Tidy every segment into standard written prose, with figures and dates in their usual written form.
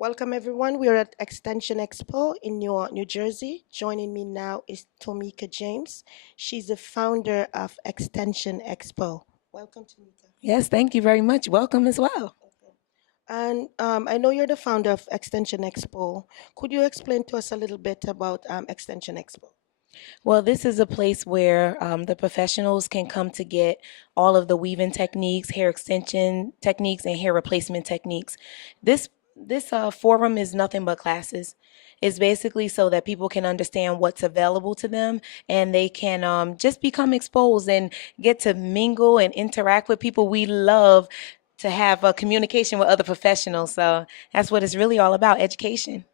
Welcome everyone. We're at Extension Expo in Newark, New Jersey. Joining me now is Tomika James. She's the founder of Extension Expo. Welcome, Tomika. Yes, thank you very much. Welcome as well. Okay. And I know you're the founder of Extension Expo. Could you explain to us a little bit about Extension Expo? Well, this is a place where the professionals can come to get all of the weaving techniques, hair extension techniques, and hair replacement techniques. This forum is nothing but classes. It's basically so that people can understand what's available to them and they can just become exposed and get to mingle and interact with people. We love to have a communication with other professionals. So that's what it's really all about, education.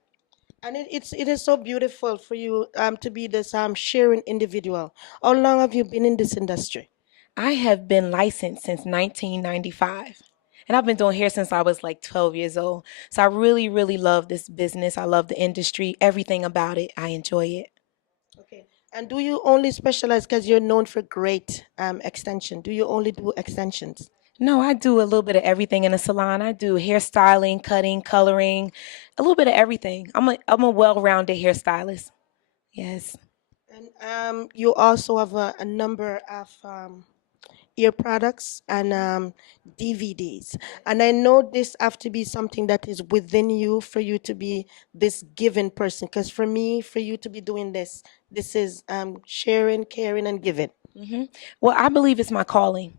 And it is so beautiful for you to be this sharing individual. How long have you been in this industry? I have been licensed since 1995. And I've been doing hair since I was like 12 years old. So I really, really love this business. I love the industry, everything about it. I enjoy it. Okay. And do you only specialize because you're known for great extension? Do you only do extensions? No, I do a little bit of everything in a salon. I do hairstyling, cutting, coloring, a little bit of everything. I'm a well-rounded hairstylist. Yes. And you also have a number of ear products and DVDs. And I know this have to be something that is within you for you to be this given person. Because for me, for you to be doing this, this is sharing, caring, and giving. Well, I believe it's my calling.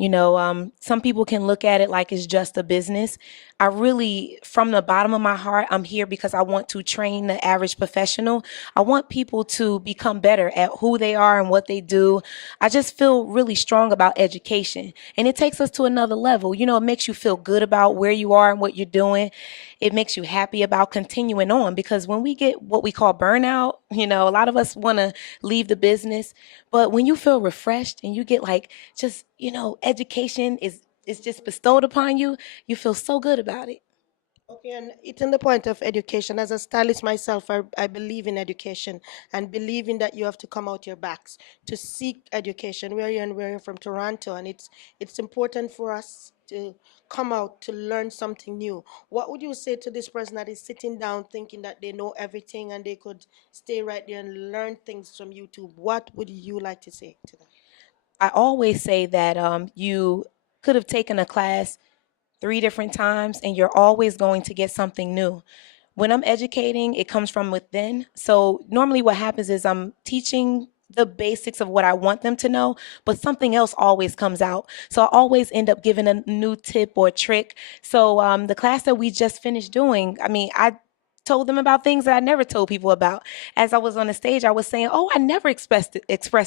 Some people can look at it like it's just a business. I really, from the bottom of my heart, I'm here because I want to train the average professional. I want people to become better at who they are and what they do. I just feel really strong about education, and it takes us to another level. It makes you feel good about where you are and what you're doing. It makes you happy about continuing on because when we get what we call burnout, a lot of us want to leave the business. But when you feel refreshed and you get like just, education is just bestowed upon you, you feel so good about it. Okay, and it's in the point of education. As a stylist myself, I believe in education and believing that you have to come out your backs to seek education. We're from Toronto, and it's important for us to come out to learn something new. What would you say to this person that is sitting down thinking that they know everything and they could stay right there and learn things from YouTube? What would you like to say to them? I always say that you could have taken a class three different times and you're always going to get something new. When I'm educating, it comes from within. So normally what happens is I'm teaching the basics of what I want them to know, but something else always comes out. So I always end up giving a new tip or trick. So the class that we just finished doing, I told them about things that I never told people about. As I was on the stage, I was saying, "Oh, I never expressed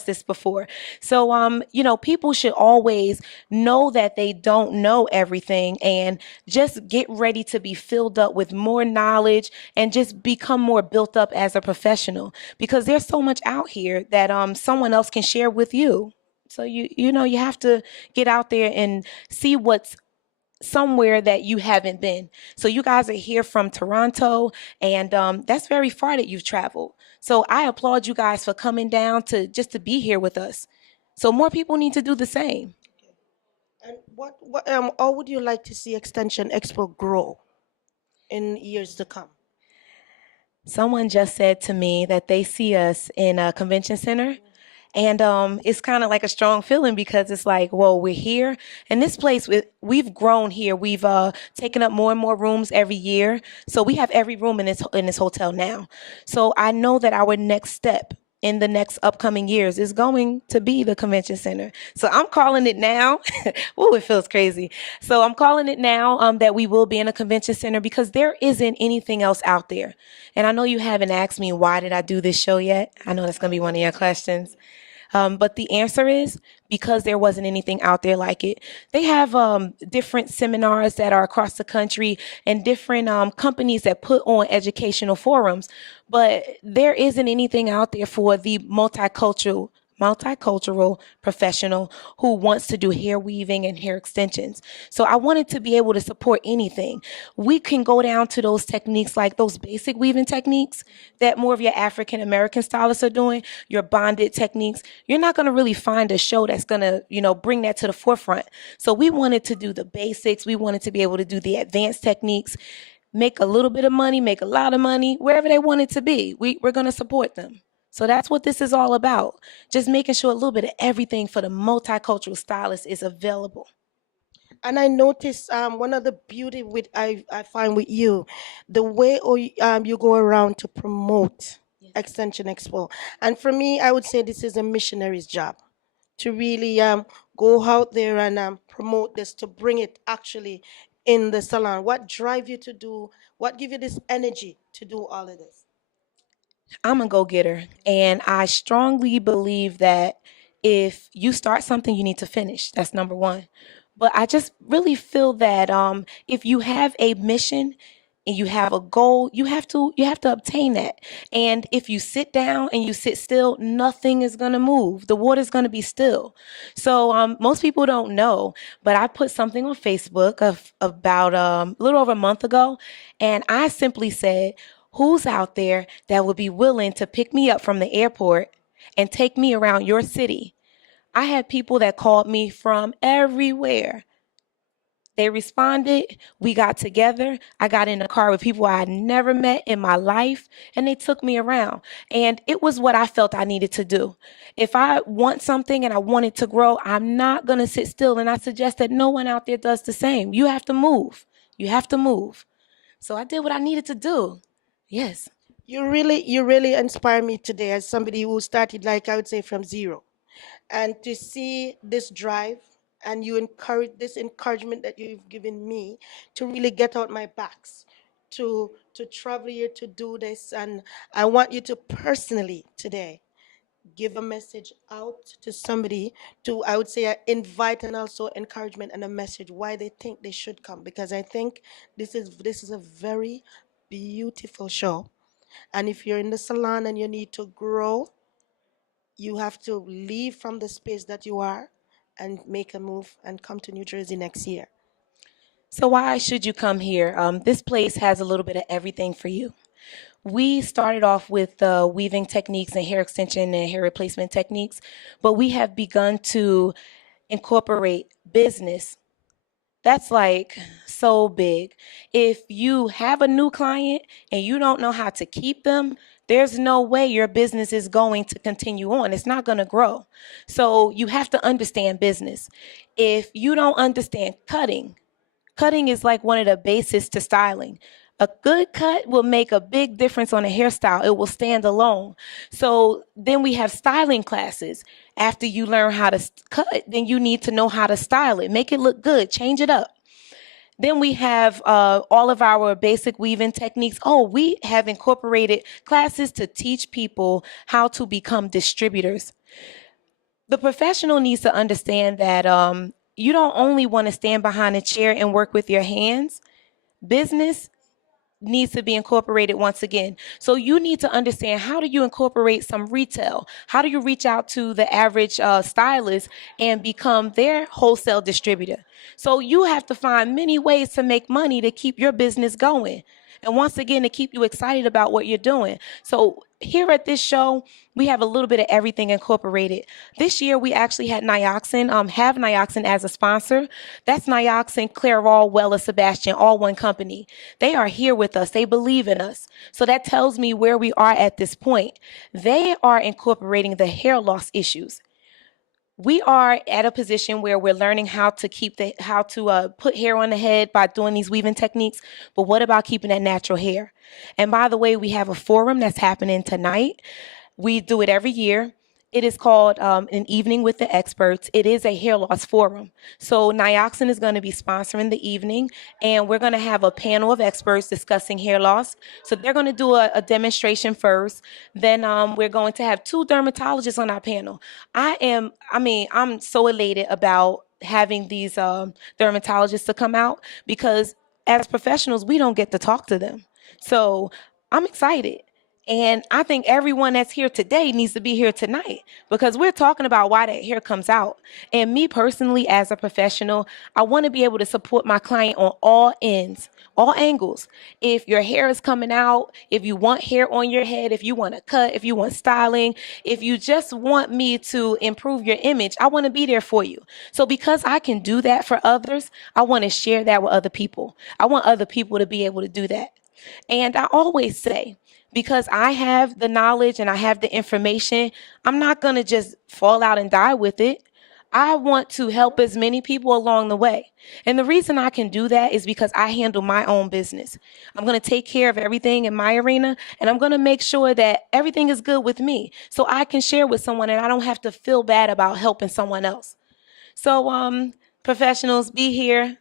this before." So, people should always know that they don't know everything and just get ready to be filled up with more knowledge and just become more built up as a professional because there's so much out here that someone else can share with you. So you have to get out there and see what's somewhere that you haven't been. So you guys are here from Toronto, and that's very far that you've traveled. So I applaud you guys for coming down to just to be here with us. So more people need to do the same. And how would you like to see Extension Expo grow in years to come? Someone just said to me that they see us in a convention center. And it's kind of like a strong feeling because it's like, well, we're here. And this place, we've grown here. We've taken up more and more rooms every year. So we have every room in this hotel now. So I know that our next step in the next upcoming years is going to be the convention center. So I'm calling it now. Oh, it feels crazy. So I'm calling it now that we will be in a convention center because there isn't anything else out there. And I know you haven't asked me why did I do this show yet. I know that's going to be one of your questions. But the answer is because there wasn't anything out there like it. They have different seminars that are across the country and different companies that put on educational forums, but there isn't anything out there for the multicultural professional who wants to do hair weaving and hair extensions. So I wanted to be able to support anything. We can go down to those techniques like those basic weaving techniques that more of your African American stylists are doing, your bonded techniques. You're not going to really find a show that's going to, bring that to the forefront. So we wanted to do the basics. We wanted to be able to do the advanced techniques. make a little bit of money, make a lot of money, wherever they want it to be. We're going to support them. So that's what this is all about. Just making sure a little bit of everything for the multicultural stylist is available. And I notice one of the beauty with I find with you, the way you go around to promote Extension Expo. And for me, I would say this is a missionary's job to really go out there and promote this, to bring it actually in the salon. What drive you to do? What give you this energy to do all of this? I'm a go getter. And I strongly believe that if you start something, you need to finish. That's number one. But I just really feel that if you have a mission and you have a goal, you have to obtain that. And if you sit down and you sit still, nothing is gonna move. The water's gonna be still. So most people don't know, but I put something on Facebook about a little over a month ago, and I simply said, who's out there that would be willing to pick me up from the airport and take me around your city? I had people that called me from everywhere. They responded. We got together. I got in a car with people I had never met in my life, and they took me around. And it was what I felt I needed to do. If I want something and I want it to grow, I'm not going to sit still. And I suggest that no one out there does the same. You have to move. You have to move. So I did what I needed to do. Yes. You really inspire me today as somebody who started, like I would say, from zero. And to see this drive and you encourage this encouragement that you've given me to really get out my backs, to travel here to do this. And I want you to personally today give a message out to somebody, to, I would say, invite and also encouragement and a message why they think they should come, because I think this is a very beautiful show. And if you're in the salon and you need to grow, you have to leave from the space that you are and make a move and come to New Jersey next year. So why should you come here? This place has a little bit of everything for you. We started off with weaving techniques and hair extension and hair replacement techniques, but we have begun to incorporate business. That's like so big. If you have a new client and you don't know how to keep them, there's no way your business is going to continue on. It's not going to grow. So you have to understand business. If you don't understand cutting, cutting is like one of the bases to styling. A good cut will make a big difference on a hairstyle. It will stand alone. So then we have styling classes. After you learn how to cut, then you need to know how to style it, make it look good, change it up. Then we have all of our basic weaving techniques. Oh, we have incorporated classes to teach people how to become distributors. The professional needs to understand that you don't only want to stand behind a chair and work with your hands. Business needs to be incorporated once again. So you need to understand, how do you incorporate some retail? How do you reach out to the average stylist and become their wholesale distributor? So you have to find many ways to make money to keep your business going. And once again, to keep you excited about what you're doing. So here at this show, we have a little bit of everything incorporated. This year, we actually had Nioxin, have Nioxin as a sponsor. That's Nioxin, Clairol, Wella, Sebastian, all one company. They are here with us. They believe in us. So that tells me where we are at this point. They are incorporating the hair loss issues. We are at a position where we're learning how to put hair on the head by doing these weaving techniques. But what about keeping that natural hair? And by the way, we have a forum that's happening tonight. We do it every year. It is called An Evening with the Experts. It is a hair loss forum. So Nioxin is going to be sponsoring the evening, and we're going to have a panel of experts discussing hair loss. So they're going to do a demonstration first. Then we're going to have two dermatologists on our panel. I'm so elated about having these dermatologists to come out, because as professionals, we don't get to talk to them. So I'm excited. And I think everyone that's here today needs to be here tonight because we're talking about why that hair comes out. And me personally, as a professional, I want to be able to support my client on all ends, all angles. If your hair is coming out, if you want hair on your head, if you want a cut, if you want styling, if you just want me to improve your image, I want to be there for you. So because I can do that for others, I want to share that with other people. I want other people to be able to do that. And I always say, because I have the knowledge and I have the information, I'm not going to just fall out and die with it. I want to help as many people along the way. And the reason I can do that is because I handle my own business. I'm going to take care of everything in my arena and I'm going to make sure that everything is good with me so I can share with someone and I don't have to feel bad about helping someone else. So, professionals, be here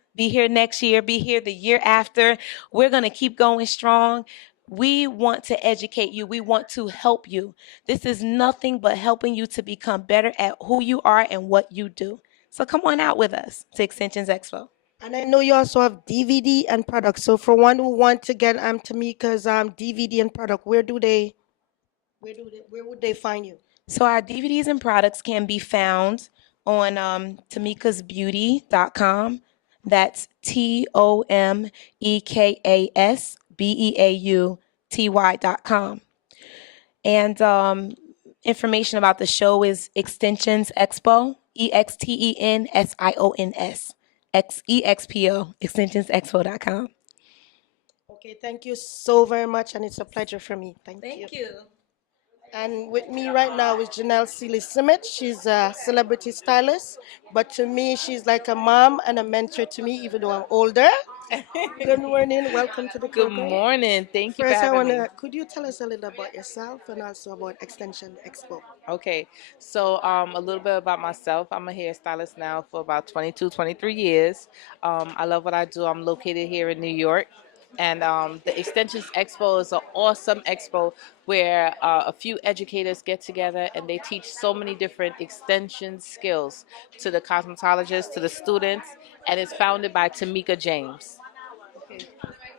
next year, be here the year after. We're going to keep going strong. We want to educate you. We want to help you. This is nothing but helping you to become better at who you are and what you do. So come on out with us to Extensions Expo. And I know you also have DVD and product. So for one who want to get Tamika's DVD and product, where would they find you? So our DVDs and products can be found on tamikasbeauty.com. That's TOMEKASBEAUTY.com. And information about the show is Extensions Expo, EXTENSIONS, EXPO, extensionsexpo.com. Okay, thank you so very much, and it's a pleasure for me. Thank you. Thank you. And with me right now is Jenelle Seeley Simmet. She's a celebrity stylist, but to me, she's like a mom and a mentor to me, even though I'm older. Good morning. Welcome to the Good program. morning. Thank you for First, I having want me. to, could you tell us a little about yourself and also about Extension Expo? Okay, so a little bit about myself. I'm a hairstylist now for about 22, 23 years. I love what I do. I'm located here in New York. And the Extensions Expo is an awesome expo where a few educators get together and they teach so many different extension skills to the cosmetologists, to the students, and it's founded by Tamika James. Okay.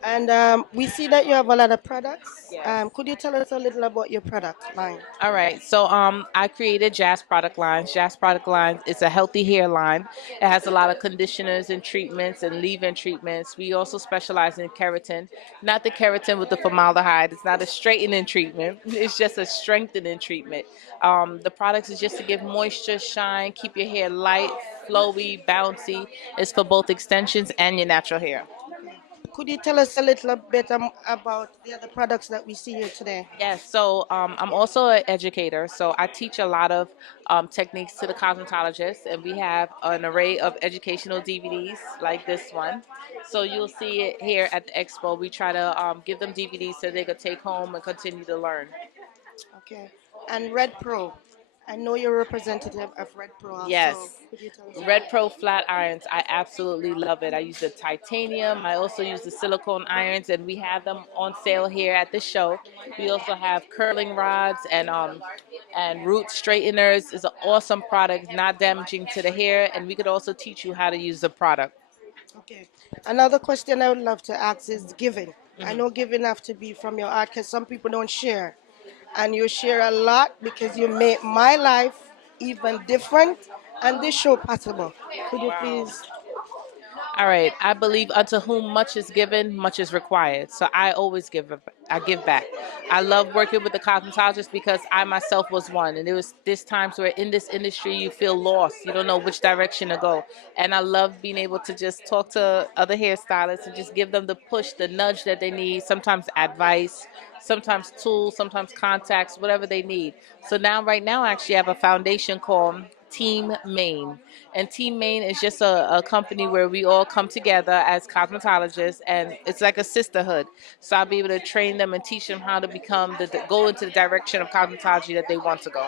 And we see that you have a lot of products. Yes. Could you tell us a little about your product line? All right, so I created Jazz Product Lines. Jazz Product Lines is a healthy hair line. It has a lot of conditioners and treatments and leave-in treatments. We also specialize in keratin, not the keratin with the formaldehyde. It's not a straightening treatment. It's just a strengthening treatment. The products is just to give moisture, shine, keep your hair light, flowy, bouncy. It's for both extensions and your natural hair. Could you tell us a little bit about the other products that we see here today? Yes, so I'm also an educator, so I teach a lot of techniques to the cosmetologists, and we have an array of educational DVDs like this one. So you'll see it here at the expo. We try to give them DVDs so they could take home and continue to learn. Okay. And Red Pro. I know you're a representative of Red Pro also. Yes. Could you tell us? Red Pro flat irons, I absolutely love it. I use the titanium. I also use the silicone irons, and we have them on sale here at the show. We also have curling rods and root straighteners. It's an awesome product, not damaging to the hair, and we could also teach you how to use the product. Okay. Another question I would love to ask is giving. I know giving have to be from your heart because some people don't share. And you share a lot because you make my life even different and this show possible. Could you Wow. please? All right. I believe unto whom much is given, much is required. So I always give. I give back. I love working with the cosmetologist because I myself was one, and there was this times where in this industry you feel lost. You don't know which direction to go, and I love being able to just talk to other hairstylists and just give them the push, the nudge that they need. Sometimes advice, sometimes tools, sometimes contacts, whatever they need. So now, right now, I actually have a foundation called Team Maine. And Team Maine is just a company where we all come together as cosmetologists, and it's like a sisterhood. So I'll be able to train them and teach them how to become go into the direction of cosmetology that they want to go.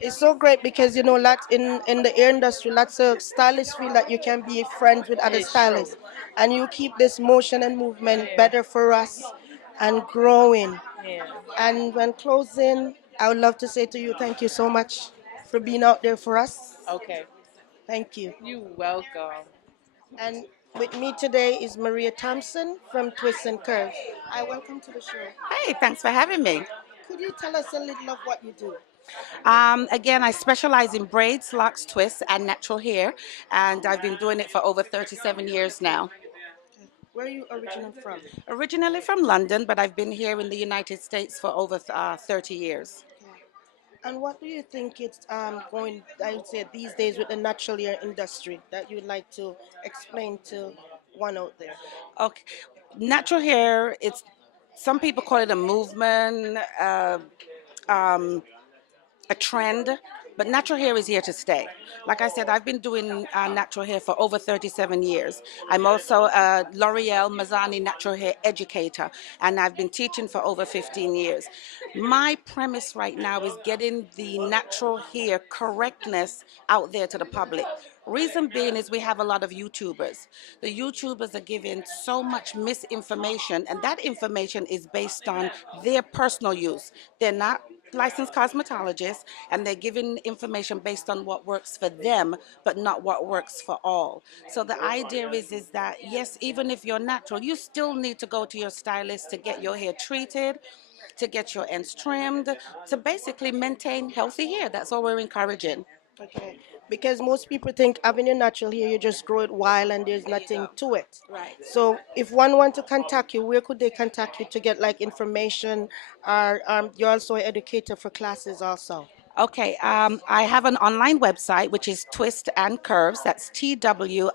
It's so great because you know, in the hair industry, lots of stylists feel that you can be friends with other It's true. stylists, and you keep this motion and movement Yeah. better for us and growing. Yeah. And when closing, I would love to say to you, thank you so much for being out there for us. Okay. Thank you. You welcome. And with me today is Maria Thompson from Twists and Curves. I welcome to the show. Hey, thanks for having me. could you tell us a little of what you do? Again, I specialize in braids, locks, twists, and natural hair, and I've been doing it for over 37 years now. Okay. Where are you originally from? Originally from London, but I've been here in the United States for over 30 years. Okay. And what do you think it's going, I would say, these days with the natural hair industry that you'd like to explain to one out there? Okay, natural hair, it's some people call it a movement. Um, a trend, but natural hair is here to stay. Like I said, I've been doing natural hair for over 37 years. I'm also a L'Oreal Mazzani natural hair educator, and I've been teaching for over 15 years. My premise right now is getting the natural hair correctness out there to the public. Reason being is we have a lot of YouTubers. The YouTubers are giving so much misinformation, and that information is based on their personal use. They're not licensed cosmetologists, and they're giving information based on what works for them, but not what works for all. So the idea is that yes, even if you're natural, you still need to go to your stylist to get your hair treated, to get your ends trimmed, to basically maintain healthy hair. That's all we're encouraging. Okay. Because most people think having your natural hair, you just grow it wild and there's nothing to it. Right. So if one want to contact you, where could they contact you to get like information? Or you're also an educator for classes also. Okay, I have an online website which is Twist and Curves. That's TwistAndCurves,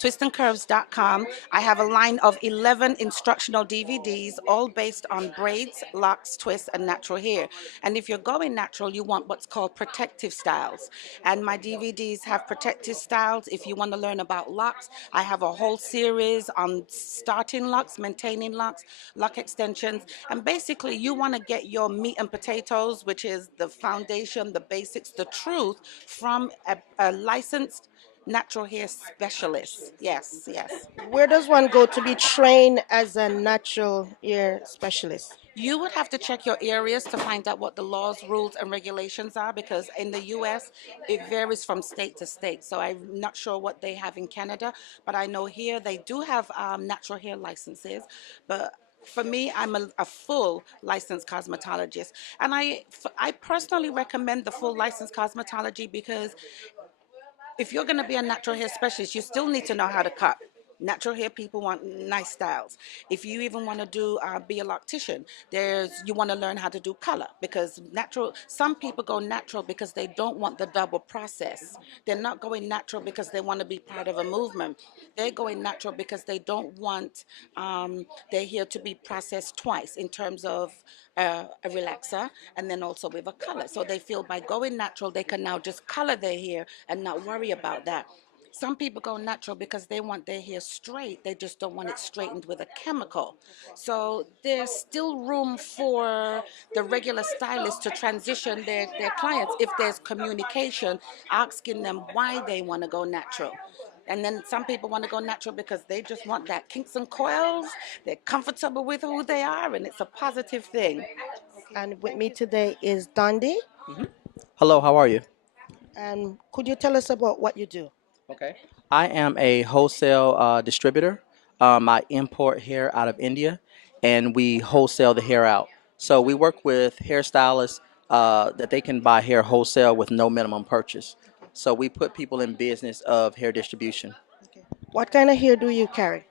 twistandcurves.com. I have a line of 11 instructional DVDs, all based on braids, locks, twists, and natural hair. And if you're going natural, you want what's called protective styles. And my DVDs have protective styles. If you want to learn about locks, I have a whole series on starting locks, maintaining locks, lock extensions, and basically you want to get your meat and potatoes, which is the foundation, the basics, the truth from a licensed natural hair specialist. Yes, yes. Where does one go to be trained as a natural hair specialist? You would have to check your areas to find out what the laws, rules, and regulations are, because in the US it varies from state to state. So I'm not sure what they have in Canada, but I know here they do have natural hair licenses. But for me, I'm a full licensed cosmetologist, and I personally recommend the full licensed cosmetology because if you're going to be a natural hair specialist, you still need to know how to cut. Natural hair people want nice styles. If you even want to do be a loctician, you want to learn how to do color, because natural. Some people go natural because they don't want the double process. They're not going natural because they want to be part of a movement. They're going natural because they don't want their hair to be processed twice in terms of a relaxer and then also with a color. So they feel by going natural, they can now just color their hair and not worry about that. Some people go natural because they want their hair straight. They just don't want it straightened with a chemical. So there's still room for the regular stylist to transition their clients if there's communication, asking them why they want to go natural. And then some people want to go natural because they just want that kinks and coils. They're comfortable with who they are, and it's a positive thing. And with me today is Dondi. Hello, how are you? And could you tell us about what you do? Okay. I am a wholesale distributor. I import hair out of India, and we wholesale the hair out. So we work with hairstylists that they can buy hair wholesale with no minimum purchase. So we put people in business of hair distribution. Okay. What kind of hair do you carry?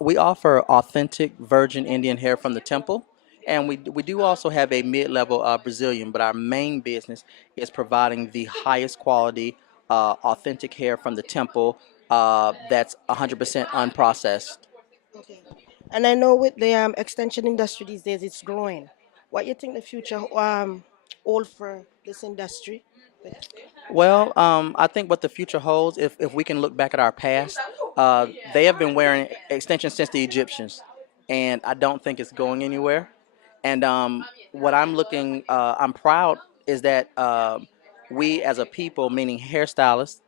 We offer authentic virgin Indian hair from the temple, and we do also have a mid-level Brazilian, but our main business is providing the highest quality authentic hair from the temple that's 100% unprocessed. Okay. And I know with the extension industry these days, it's growing. What you think the future hold for this industry? Well, I think what the future holds, if we can look back at our past, they have been wearing extensions since the Egyptians, and I don't think it's going anywhere. And what I'm proud is that we as a people, meaning hairstylists,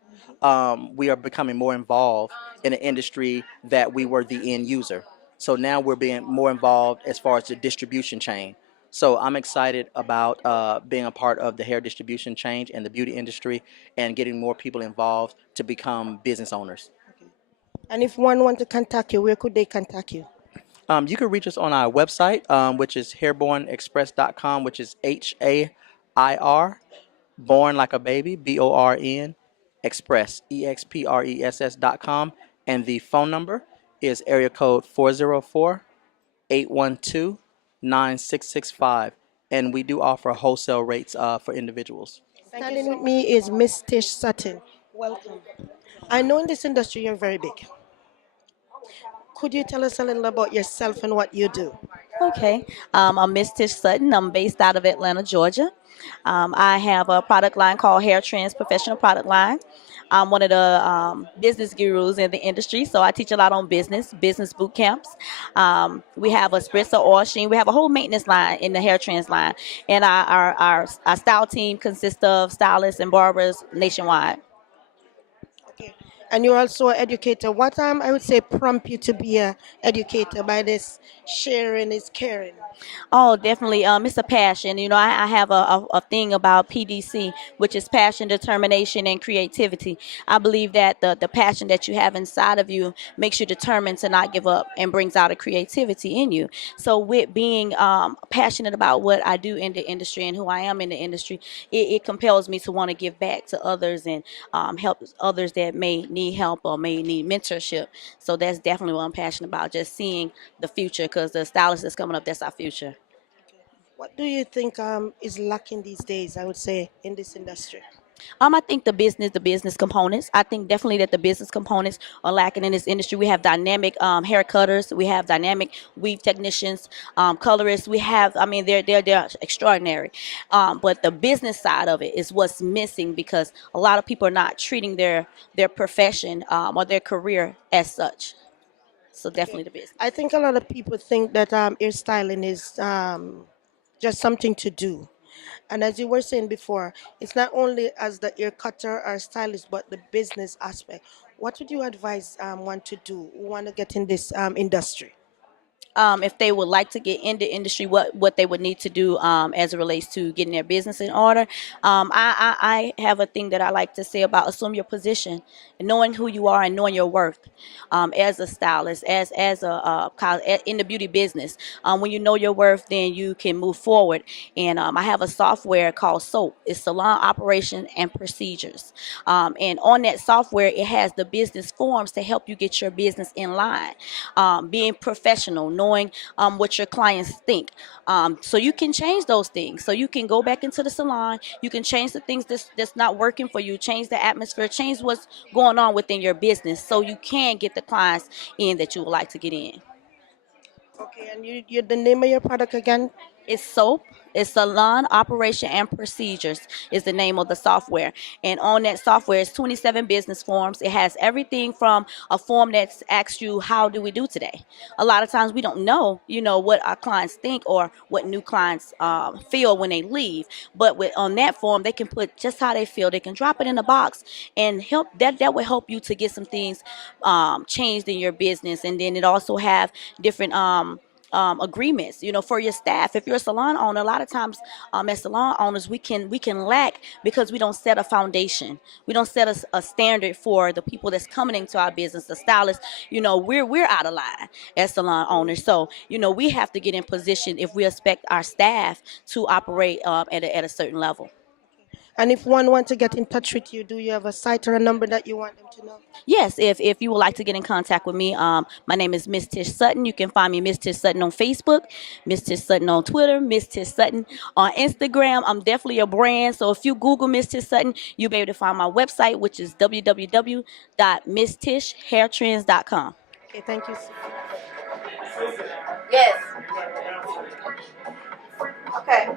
we are becoming more involved in an industry that we were the end user. So now we're being more involved as far as the distribution chain. So I'm excited about being a part of the hair distribution chain and the beauty industry and getting more people involved to become business owners. And if one want to contact you, where could they contact you? You can reach us on our website, which is hairbornexpress.com, which is HAIR, born like a baby, BORN, express, EXPRESS.com. And the phone number is area code 404-812-9665. And we do offer wholesale rates for individuals. Standing with me is Miss Tish Sutton. Welcome. I know in this industry you're very big. Could you tell us a little about yourself and what you do? Okay. I'm Miss Tish Sutton. I'm based out of Atlanta, Georgia. I have a product line called Hair Trends Professional Product Line. I'm one of the business gurus in the industry, so I teach a lot on business boot camps. We have a spritzer oil sheen. We have a whole maintenance line in the Hair Trends line, and our style team consists of stylists and barbers nationwide. Okay. And you're also an educator. What I would say prompt you to be a educator by this sharing is caring. Oh, definitely. It's a passion. You know, I have a thing about PDC, which is passion, determination, and creativity. I believe that the passion that you have inside of you makes you determined to not give up and brings out a creativity in you. So, with being passionate about what I do in the industry and who I am in the industry, it compels me to want to give back to others and help others that may need help or may need mentorship. So, that's definitely what I'm passionate about, just seeing the future because the stylist that's coming up, that's our future. What do you think is lacking these days, I would say, in this industry? I think the business components. I think definitely that the business components are lacking in this industry. We have dynamic hair cutters, we have dynamic weave technicians, colorists. We have, I mean, they're extraordinary. But the business side of it is what's missing because a lot of people are not treating their profession or their career as such. So Okay. definitely the business. I think a lot of people think that hairstyling is just something to do. And as you were saying before, it's not only as the ear cutter or stylist, but the business aspect. What would you advise one to do who want to get in this industry? If they would like to get in the industry, what they would need to do as it relates to getting their business in order. I have a thing that I like to say about assume your position, and knowing who you are and knowing your worth as a stylist, as in the beauty business. When you know your worth, then you can move forward. And I have a software called SOAP. It's Salon Operation and Procedures. And on that software, it has the business forms to help you get your business in line. Being professional, knowing what your clients think. So you can change those things. So you can go back into the salon. You can change the things that's not working for you, change the atmosphere, change what's going on within your business so you can get the clients in that you would like to get in. Okay, and you the name of your product again? It's SOAP. It's Salon Operation and Procedures is the name of the software. And on that software is 27 business forms. It has everything from a form that asks you, how do we do today? A lot of times we don't know, what our clients think or what new clients feel when they leave. But on that form, they can put just how they feel. They can drop it in a box and help that will help you to get some things changed in your business. And then it also have different agreements, for your staff. If you're a salon owner, a lot of times as salon owners, we can lack because we don't set a foundation. We don't set a standard for the people that's coming into our business. The stylists, we're out of line as salon owners. So we have to get in position if we expect our staff to operate at a certain level. And if one wants to get in touch with you, do you have a site or a number that you want them to know? Yes, if you would like to get in contact with me, my name is Miss Tish Sutton. You can find me Miss Tish Sutton on Facebook, Miss Tish Sutton on Twitter, Miss Tish Sutton on Instagram. I'm definitely a brand, so if you Google Miss Tish Sutton, you'll be able to find my website, which is www.misstishhairtrends.com. Okay, thank you. Yes. Okay.